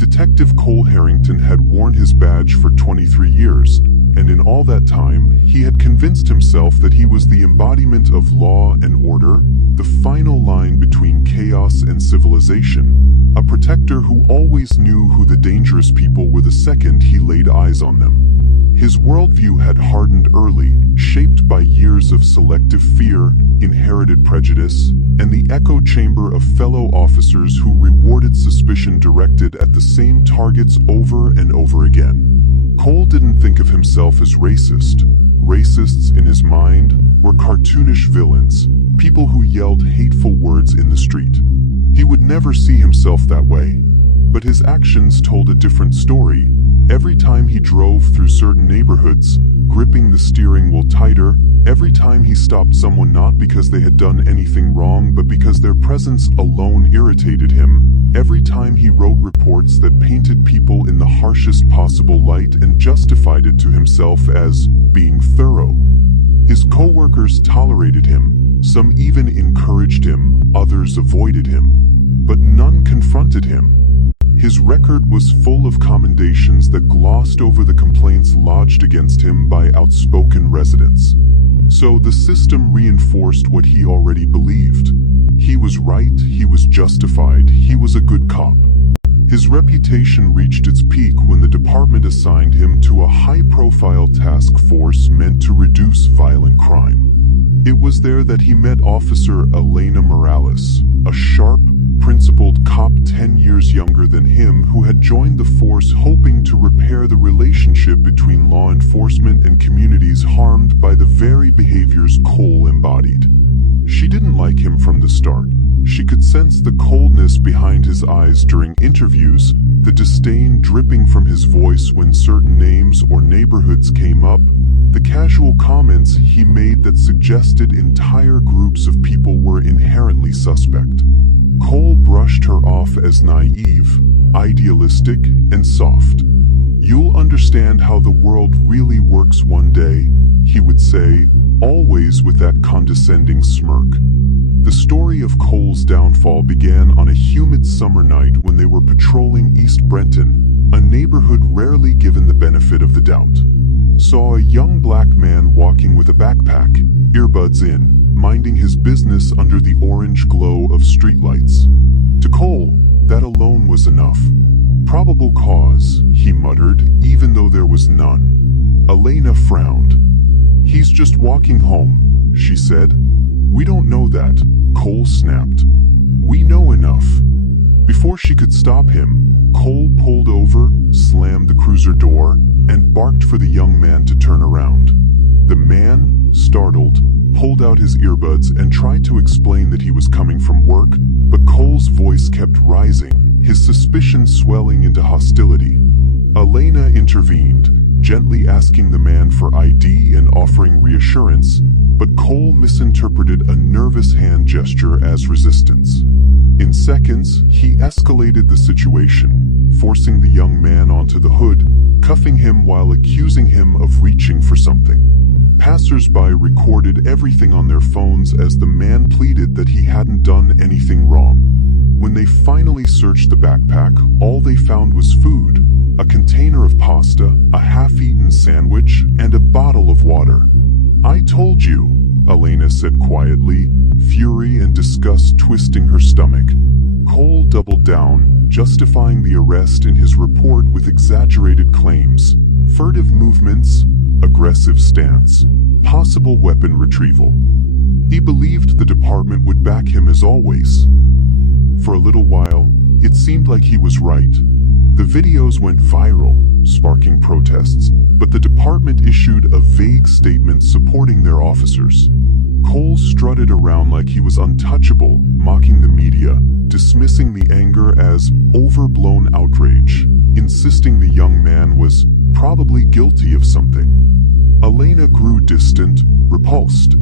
Detective Cole Harrington had worn his badge for 23 years, and in all that time, he had convinced himself that he was the embodiment of law and order, the final line between chaos and civilization, a protector who always knew who the dangerous people were the second he laid eyes on them. His worldview had hardened early, shaped by years of selective fear, inherited prejudice, and the echo chamber of fellow officers who rewarded suspicion directed at the same targets over and over again. Cole didn't think of himself as racist. Racists, in his mind, were cartoonish villains, people who yelled hateful words in the street. He would never see himself that way, but his actions told a different story. Every time he drove through certain neighborhoods, gripping the steering wheel tighter, every time he stopped someone not because they had done anything wrong but because their presence alone irritated him, every time he wrote reports that painted people in the harshest possible light and justified it to himself as being thorough. His co-workers tolerated him, some even encouraged him, others avoided him, but none confronted him. His record was full of commendations that glossed over the complaints lodged against him by outspoken residents. So the system reinforced what he already believed. He was right, he was justified, he was a good cop. His reputation reached its peak when the department assigned him to a high-profile task force meant to reduce violent crime. It was there that he met Officer Elena Morales, a sharp, principled cop 10 years younger than him who had joined the force hoping to repair the relationship between law enforcement and communities harmed by the very behaviors Cole embodied. She didn't like him from the start. She could sense the coldness behind his eyes during interviews, the disdain dripping from his voice when certain names or neighborhoods came up, the casual comments he made that suggested entire groups of people were inherently suspect. Cole brushed her off as naive, idealistic, and soft. "You'll understand how the world really works one day," he would say, always with that condescending smirk. The story of Cole's downfall began on a humid summer night when they were patrolling East Brenton, a neighborhood rarely given the benefit of the doubt. Saw a young black man walking with a backpack, earbuds in, minding his business under the orange glow of streetlights. To Cole, that alone was enough. "Probable cause," he muttered, even though there was none. Elena frowned. "He's just walking home," she said. "We don't know that," Cole snapped. "We know enough." Before she could stop him, Cole pulled over, slammed the cruiser door, and barked for the young man to turn around. The man, startled, pulled out his earbuds and tried to explain that he was coming from work, but Cole's voice kept rising, his suspicion swelling into hostility. Elena intervened, gently asking the man for ID and offering reassurance, but Cole misinterpreted a nervous hand gesture as resistance. In seconds, he escalated the situation, forcing the young man onto the hood, cuffing him while accusing him of reaching for something. Passers-by recorded everything on their phones as the man pleaded that he hadn't done anything wrong. When they finally searched the backpack, all they found was food, a container of pasta, a half-eaten sandwich, and a bottle of water. "I told you," Elena said quietly, fury and disgust twisting her stomach. Cole doubled down, justifying the arrest in his report with exaggerated claims, furtive movements, aggressive stance, possible weapon retrieval. He believed the department would back him as always. For a little while, it seemed like he was right. The videos went viral, sparking protests, but the department issued a vague statement supporting their officers. Cole strutted around like he was untouchable, mocking the media, dismissing the anger as overblown outrage, insisting the young man was probably guilty of something. Elena grew distant, repulsed.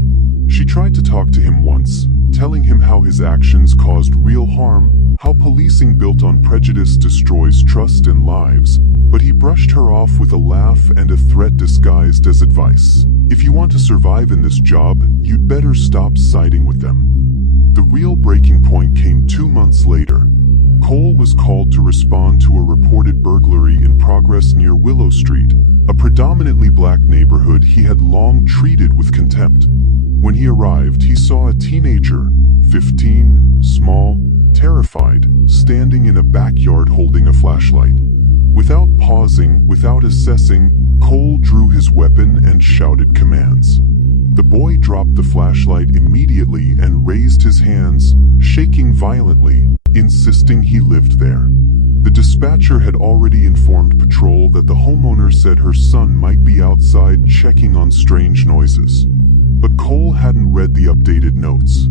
She tried to talk to him once, telling him how his actions caused real harm, how policing built on prejudice destroys trust and lives, but he brushed her off with a laugh and a threat disguised as advice. "If you want to survive in this job, you'd better stop siding with them." The real breaking point came 2 months later. Cole was called to respond to a reported burglary in progress near Willow Street, a predominantly black neighborhood he had long treated with contempt. When he arrived, he saw a teenager, 15, small, terrified, standing in a backyard holding a flashlight. Without pausing, without assessing, Cole drew his weapon and shouted commands. The boy dropped the flashlight immediately and raised his hands, shaking violently, insisting he lived there. The dispatcher had already informed patrol that the homeowner said her son might be outside checking on strange noises. But Cole hadn't read the updated notes.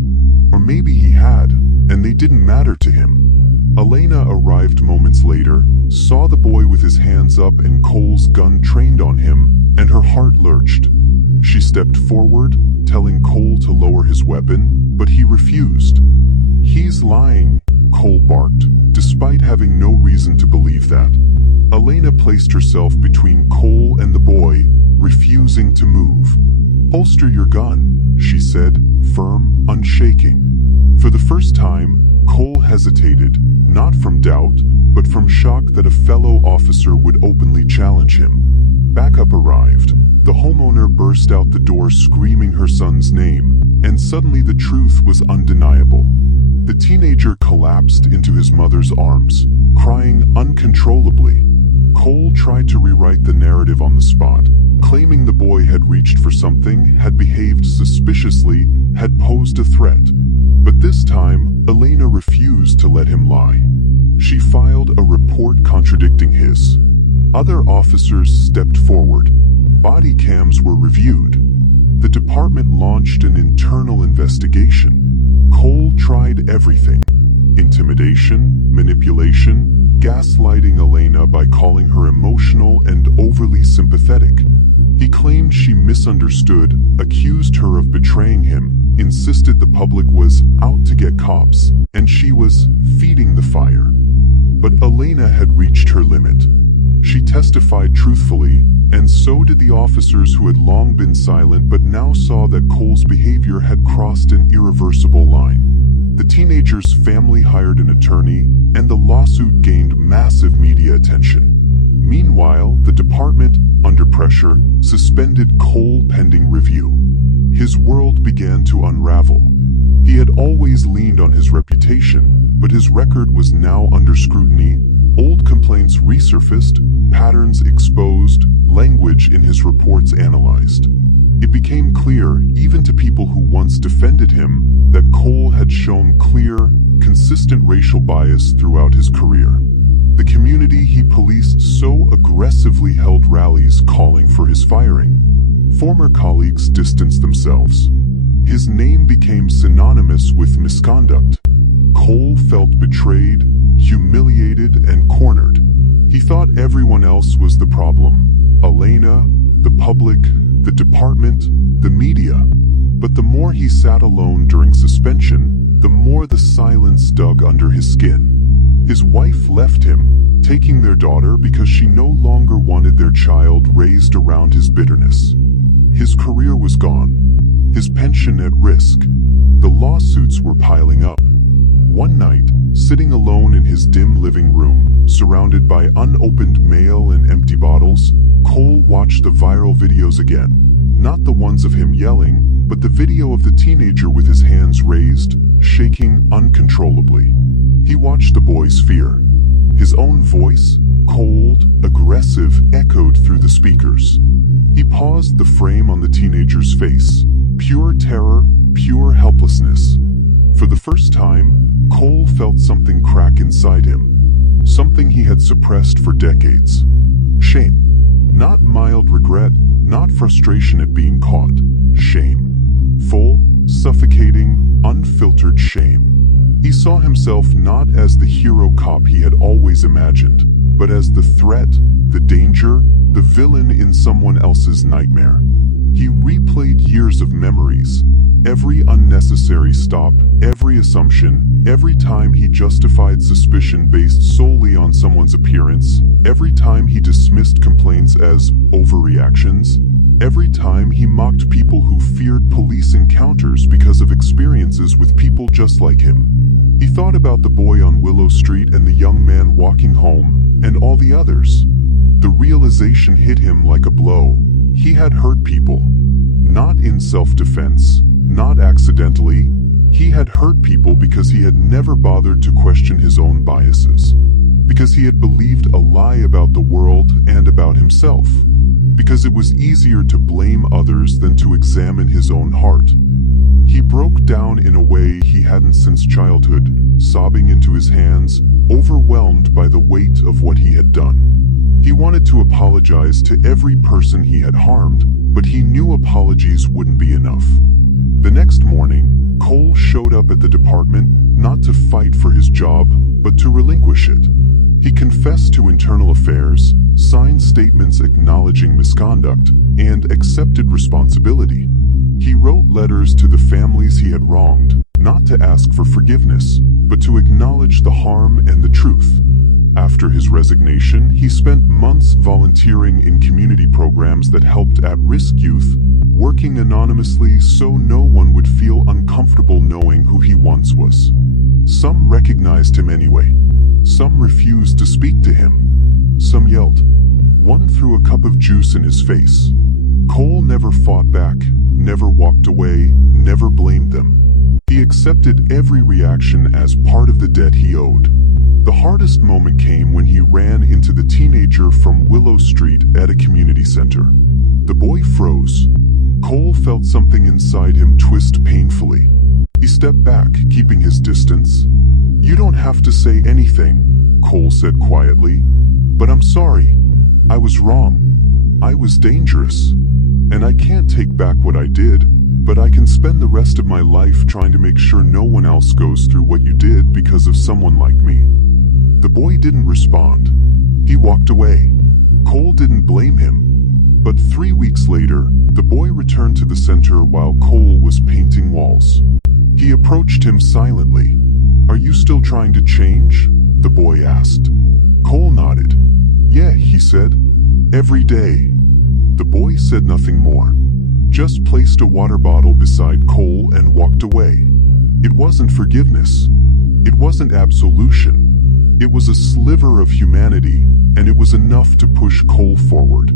Or maybe he had, and they didn't matter to him. Elena arrived moments later, saw the boy with his hands up and Cole's gun trained on him, and her heart lurched. She stepped forward, telling Cole to lower his weapon, but he refused. "He's lying," Cole barked, despite having no reason to believe that. Elena placed herself between Cole and the boy, refusing to move. "Holster your gun," she said, firm, unshaking. For the first time, Cole hesitated, not from doubt, but from shock that a fellow officer would openly challenge him. Backup arrived. The homeowner burst out the door screaming her son's name, and suddenly the truth was undeniable. The teenager collapsed into his mother's arms, crying uncontrollably. Cole tried to rewrite the narrative on the spot, claiming the boy had reached for something, had behaved suspiciously, had posed a threat. But this time, Elena refused to let him lie. She filed a report contradicting his. Other officers stepped forward. Body cams were reviewed. The department launched an internal investigation. Cole tried everything: intimidation, manipulation, gaslighting Elena by calling her emotional and overly sympathetic. He claimed she misunderstood, accused her of betraying him, insisted the public was out to get cops, and she was feeding the fire. But Elena had reached her limit. She testified truthfully, and so did the officers who had long been silent but now saw that Cole's behavior had crossed an irreversible line. The teenager's family hired an attorney, and the lawsuit gained massive media attention. Meanwhile, the department, under pressure, suspended Cole pending review. His world began to unravel. He had always leaned on his reputation, but his record was now under scrutiny. Old complaints resurfaced, patterns exposed, language in his reports analyzed. It became clear, even to people who once defended him, that Cole had shown clear, consistent racial bias throughout his career. The community he policed so aggressively held rallies calling for his firing. Former colleagues distanced themselves. His name became synonymous with misconduct. Cole felt betrayed, humiliated, and cornered. He thought everyone else was the problem: Elena, the public, the department, the media. But the more he sat alone during suspension, the more the silence dug under his skin. His wife left him, taking their daughter because she no longer wanted their child raised around his bitterness. His career was gone, his pension at risk. The lawsuits were piling up. One night, sitting alone in his dim living room, surrounded by unopened mail and empty bottles, Cole watched the viral videos again. Not the ones of him yelling, but the video of the teenager with his hands raised, shaking uncontrollably. He watched the boy's fear. His own voice, cold, aggressive, echoed through the speakers. He paused the frame on the teenager's face. Pure terror, pure helplessness. For the first time, Cole felt something crack inside him. Something he had suppressed for decades. Shame. Not mild regret, not frustration at being caught. Shame. Full, suffocating, unfiltered shame. He saw himself not as the hero cop he had always imagined, but as the threat, the danger, the villain in someone else's nightmare. He replayed years of memories, every unnecessary stop, every assumption, every time he justified suspicion based solely on someone's appearance, every time he dismissed complaints as overreactions, every time he mocked people who feared police encounters because of experiences with people just like him. He thought about the boy on Willow Street and the young man walking home, and all the others. The realization hit him like a blow. He had hurt people. Not in self-defense, not accidentally. He had hurt people because he had never bothered to question his own biases. Because he had believed a lie about the world and about himself. Because it was easier to blame others than to examine his own heart. He broke down in a way he hadn't since childhood, sobbing into his hands, overwhelmed by the weight of what he had done. He wanted to apologize to every person he had harmed, but he knew apologies wouldn't be enough. The next morning, Cole showed up at the department not to fight for his job, but to relinquish it. He confessed to internal affairs, signed statements acknowledging misconduct, and accepted responsibility. He wrote letters to the families he had wronged, not to ask for forgiveness, but to acknowledge the harm and the truth. After his resignation, he spent months volunteering in community programs that helped at-risk youth, working anonymously so no one would feel uncomfortable knowing who he once was. Some recognized him anyway. Some refused to speak to him. Some yelled. One threw a cup of juice in his face. Cole never fought back, never walked away, never blamed them. He accepted every reaction as part of the debt he owed. The hardest moment came when he ran into the teenager from Willow Street at a community center. The boy froze. Cole felt something inside him twist painfully. He stepped back, keeping his distance. "You don't have to say anything," Cole said quietly. "But I'm sorry. I was wrong. I was dangerous. And I can't take back what I did, but I can spend the rest of my life trying to make sure no one else goes through what you did because of someone like me." The boy didn't respond. He walked away. Cole didn't blame him. But 3 weeks later, the boy returned to the center while Cole was painting walls. He approached him silently. "Are you still trying to change?" the boy asked. Cole nodded. "Yeah," he said. "Every day." The boy said nothing more. Just placed a water bottle beside Cole and walked away. It wasn't forgiveness. It wasn't absolution. It was a sliver of humanity, and it was enough to push Cole forward.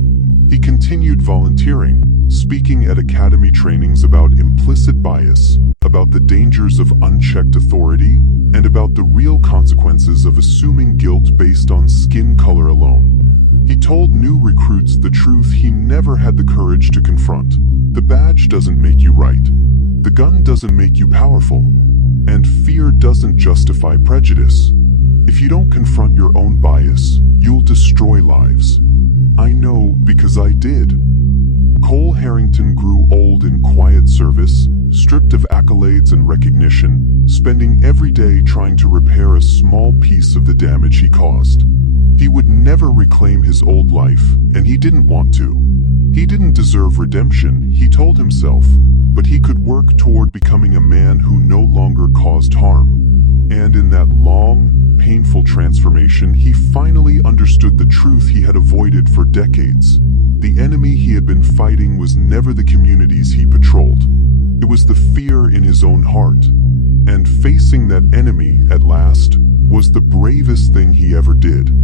He continued volunteering, speaking at academy trainings about implicit bias, about the dangers of unchecked authority, and about the real consequences of assuming guilt based on skin color alone. He told new recruits the truth he never had the courage to confront. The badge doesn't make you right. The gun doesn't make you powerful. And fear doesn't justify prejudice. If you don't confront your own bias, you'll destroy lives. I know because I did. Cole Harrington grew old in quiet service, stripped of accolades and recognition, spending every day trying to repair a small piece of the damage he caused. He would never reclaim his old life, and he didn't want to. He didn't deserve redemption, he told himself, but he could work toward becoming a man who no longer caused harm. And in that long, painful transformation, he finally understood the truth he had avoided for decades. The enemy he had been fighting was never the communities he patrolled. It was the fear in his own heart. And facing that enemy, at last, was the bravest thing he ever did.